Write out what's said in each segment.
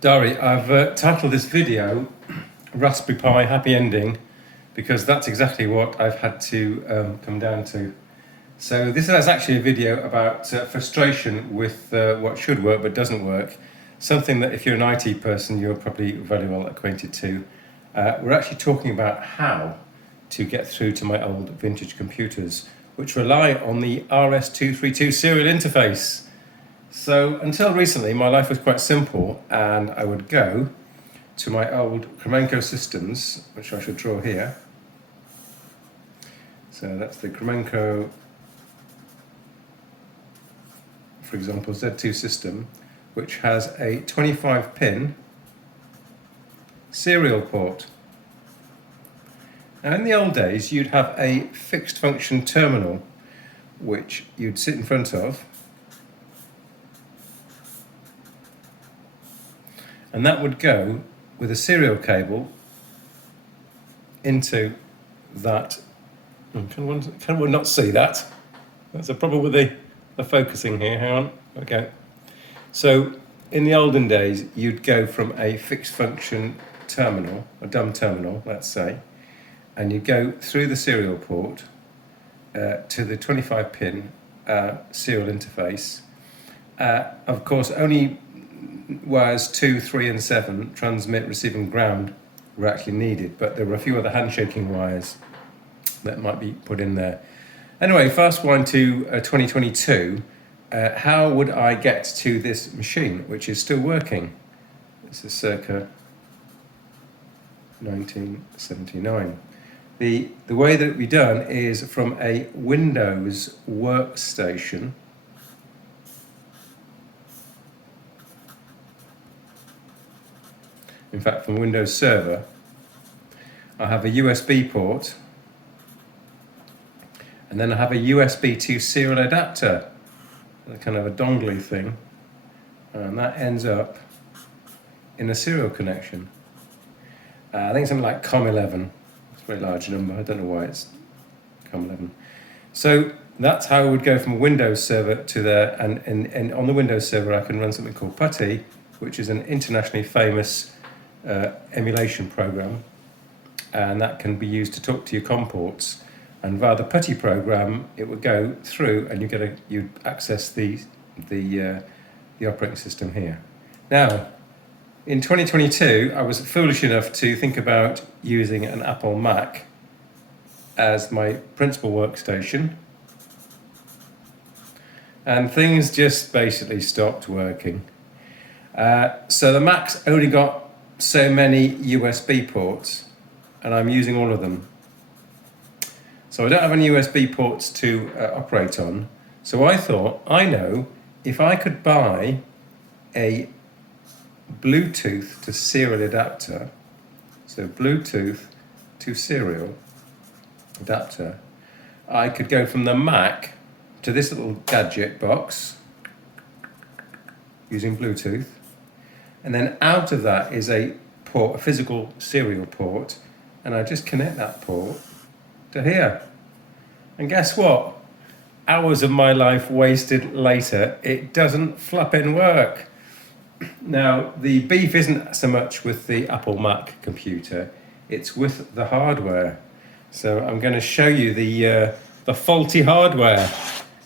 Dari, I've titled this video Raspberry Pi Happy Ending because that's exactly what I've had to come down to. So this is actually a video about frustration with what should work but doesn't work. Something that if you're an IT person, you're probably very well acquainted to. We're actually talking about how to get through to my old vintage computers, which rely on the RS-232 serial interface. So until recently, my life was quite simple, and I would go to my old Kremenko systems, which I should draw here. So that's the Kremenko, for example, Z2 system, which has a 25-pin serial port. Now in the old days, you'd have a fixed function terminal, which you'd sit in front of, and that would go with a serial cable into that. Can one not see that? There's a problem with the focusing here. Hang on. Okay. So in the olden days, you'd go from a fixed function terminal, a dumb terminal, let's say, and you'd go through the serial port to the 25-pin serial interface. Of course, only wires 2, 3 and 7, transmit, receive and ground, were actually needed, but there were a few other handshaking wires that might be put in there. Anyway, fast wind to 2022. How would I get to this machine, which is still working? This is circa 1979. The way that it would be done is from a Windows workstation. In fact, from Windows Server, I have a USB port, and then I have a USB to serial adapter, a kind of a dongly thing, and that ends up in a serial connection. I think something like COM11. It's a very large number. I don't know why it's COM11. So that's how I would go from a Windows Server to there, and on the Windows Server I can run something called PuTTY, which is an internationally famous emulation program, and that can be used to talk to your COM ports. And via the PuTTY program, it would go through, and you'd access the operating system here. Now, in 2022, I was foolish enough to think about using an Apple Mac as my principal workstation, and things just basically stopped working. So the Mac's only got so many USB ports, and I'm using all of them. So I don't have any USB ports to operate on. So I thought, I know, if I could buy a Bluetooth to serial adapter, so Bluetooth to serial adapter, I could go from the Mac to this little gadget box using Bluetooth, and then out of that is a port, a physical serial port, and I just connect that port to here. And guess what? Hours of my life wasted later, it doesn't flipping work. Now, the beef isn't so much with the Apple Mac computer, it's with the hardware. So I'm going to show you the faulty hardware.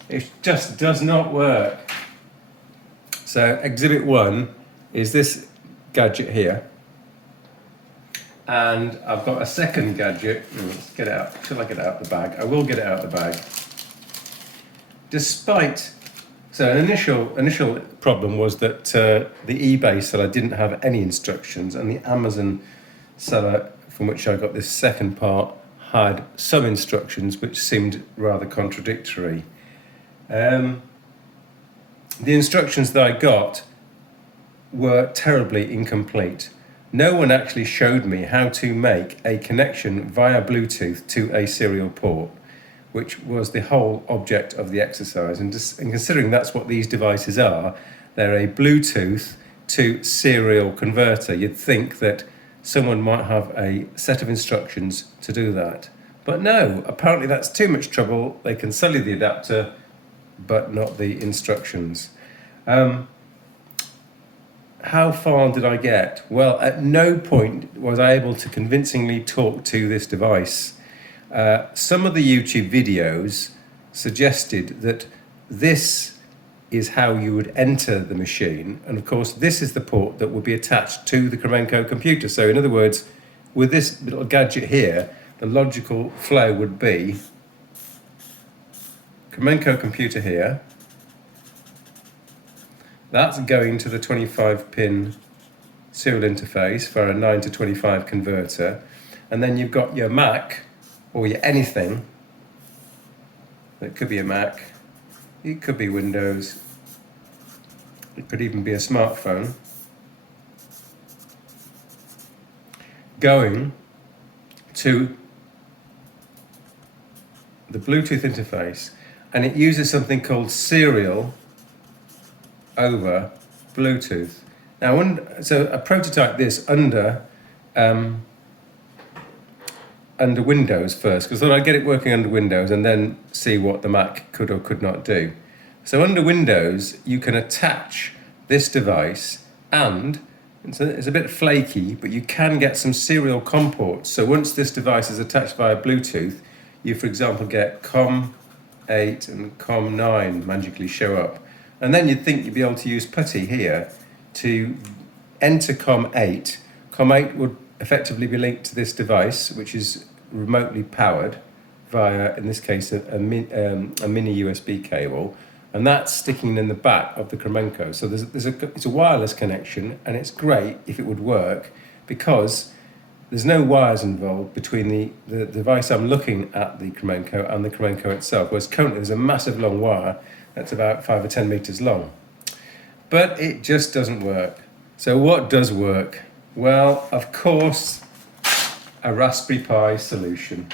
It just does not work. So Exhibit 1 is this gadget here. And I've got a second gadget. Let's get it out. Till I get it out the bag. I will get it out the bag. So an initial problem was that the eBay seller didn't have any instructions, and the Amazon seller from which I got this second part had some instructions which seemed rather contradictory. The instructions that I got were terribly incomplete. No one actually showed me how to make a connection via Bluetooth to a serial port, which was the whole object of the exercise. And considering that's what these devices are, they're a Bluetooth to serial converter. You'd think that someone might have a set of instructions to do that. But no, apparently that's too much trouble. They can sell you the adapter, but not the instructions. how far did I get? Well, at no point was I able to convincingly talk to this device. Some of the YouTube videos suggested that this is how you would enter the machine, and of course this is the port that would be attached to the Kremenko computer. So in other words, with this little gadget here, the logical flow would be Kremenko computer here, that's going to the 25 pin serial interface for a 9 to 25 converter, and then you've got your Mac or your anything. It could be a Mac, it could be Windows, it could even be a smartphone, going to the Bluetooth interface, and it uses something called serial over Bluetooth. Now, so I prototyped this under Windows first, because I thought I'd get it working under Windows and then see what the Mac could or could not do. So under Windows, you can attach this device, and it's a bit flaky, but you can get some serial COM ports. So once this device is attached via Bluetooth, you, for example, get COM8 and COM9 magically show up. And then you'd think you'd be able to use PuTTY here to enter COM8. COM8 would effectively be linked to this device, which is remotely powered via, in this case, a mini USB cable, and that's sticking in the back of the Kremenko. So it's a wireless connection, and it's great if it would work, because there's no wires involved between the device I'm looking at, the Kremenko, and the Kremenko itself, whereas currently there's a massive long wire that's about 5 or 10 meters long. But it just doesn't work. So what does work? Well, of course, a Raspberry Pi solution.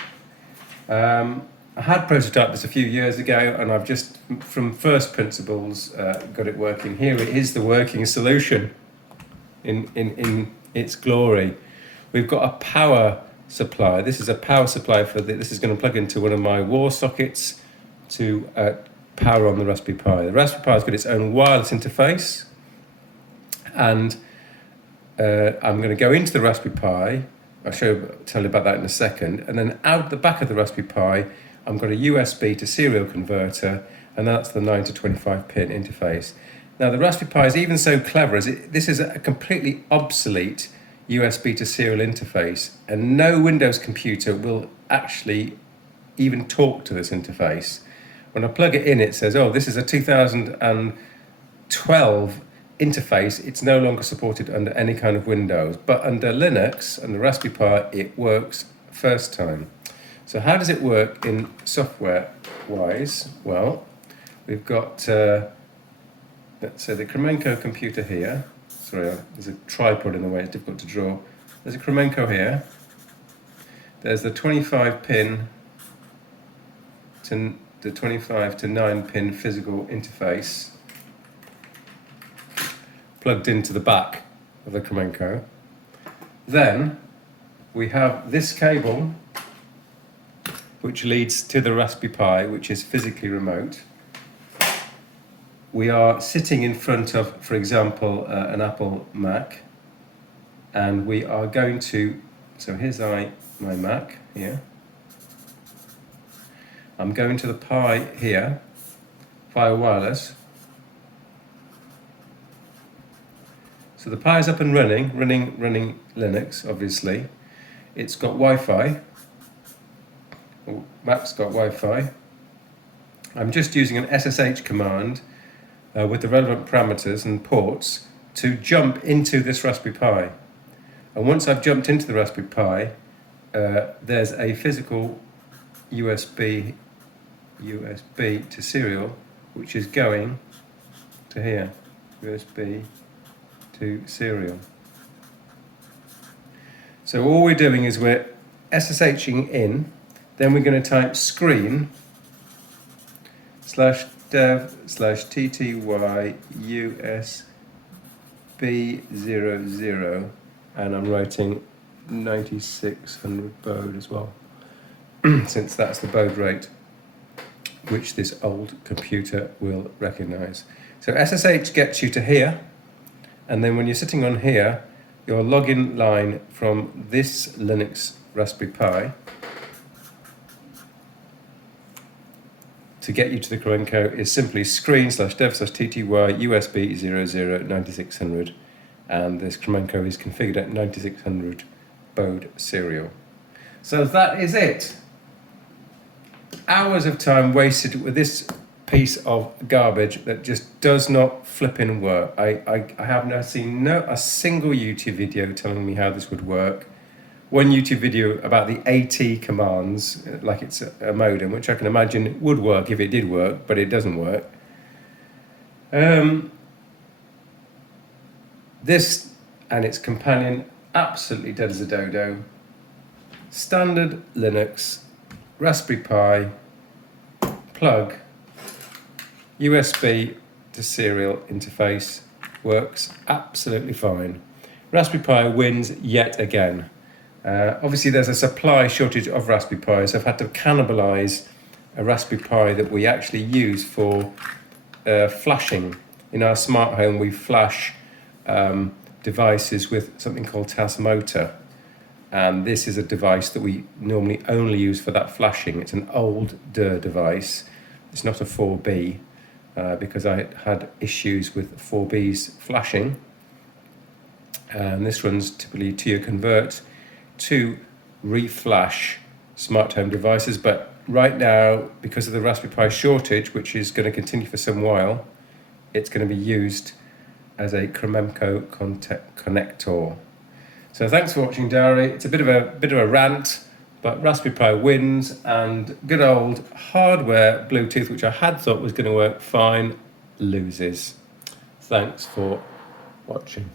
I had prototyped this a few years ago, and I've just, from first principles, got it working. Here it is, the working solution in its glory. We've got a power supply. This is a power supply this is going to plug into one of my wall sockets to power on the Raspberry Pi. The Raspberry Pi has got its own wireless interface, and I'm going to go into the Raspberry Pi. I'll tell you about that in a second. And then out the back of the Raspberry Pi, I've got a USB to serial converter, and that's the 9 to 25 pin interface. Now the Raspberry Pi is even so clever as this is a completely obsolete USB to serial interface, and no Windows computer will actually even talk to this interface. When I plug it in, it says, oh, this is a 2012 interface. It's no longer supported under any kind of Windows, but under Linux and the Raspberry Pi, it works first time. So how does it work in software-wise? Well, we've got, let's say, the Kremenko computer here. Sorry, there's a tripod in the way, it's difficult to draw. There's a Kremenko here. There's the 25 pin to the 25 to 9 pin physical interface plugged into the back of the Kremenko. Then we have this cable which leads to the Raspberry Pi, which is physically remote. We are sitting in front of, for example, an Apple Mac, and we are going to, so here's my Mac here. I'm going to the Pi here via wireless. So the Pi is up and running Linux, obviously. It's got Wi-Fi. Mac's got Wi-Fi. I'm just using an SSH command with the relevant parameters and ports to jump into this Raspberry Pi. And once I've jumped into the Raspberry Pi, there's a physical USB to serial, which is going to here, USB to serial. So all we're doing is we're SSHing in, then we're going to type screen/dev/tty/USB00, and I'm writing 9600 baud as well, since that's the baud rate which this old computer will recognize. So SSH gets you to here, And then when you're sitting on here, your login line from this Linux Raspberry Pi to get you to the Kremenko is simply screen/dev/tty USB 009600, and this Kremenko is configured at 9600 baud serial. So that is it. Hours of time wasted with this piece of garbage that just does not flipping work. I have now seen a single YouTube video telling me how this would work. One YouTube video about the AT commands, like it's a modem, which I can imagine would work if it did work, but it doesn't work. This and its companion, absolutely dead as a dodo. Standard Linux, Raspberry Pi, plug, USB to serial interface, works absolutely fine. Raspberry Pi wins yet again. Obviously there's a supply shortage of Raspberry Pi, so I've had to cannibalize a Raspberry Pi that we actually use for flashing. In our smart home we flash devices with something called Tasmota, and this is a device that we normally only use for that flashing. It's an old device. It's not a 4B because I had issues with 4B's flashing, and this runs typically to your convert to reflash smart home devices. But right now, because of the Raspberry Pi shortage, which is going to continue for some while, it's going to be used as a Kremenko connector. So thanks for watching, Diary. It's a bit of a rant, but Raspberry Pi wins, and good old hardware Bluetooth, which I had thought was going to work fine, loses. Thanks for watching.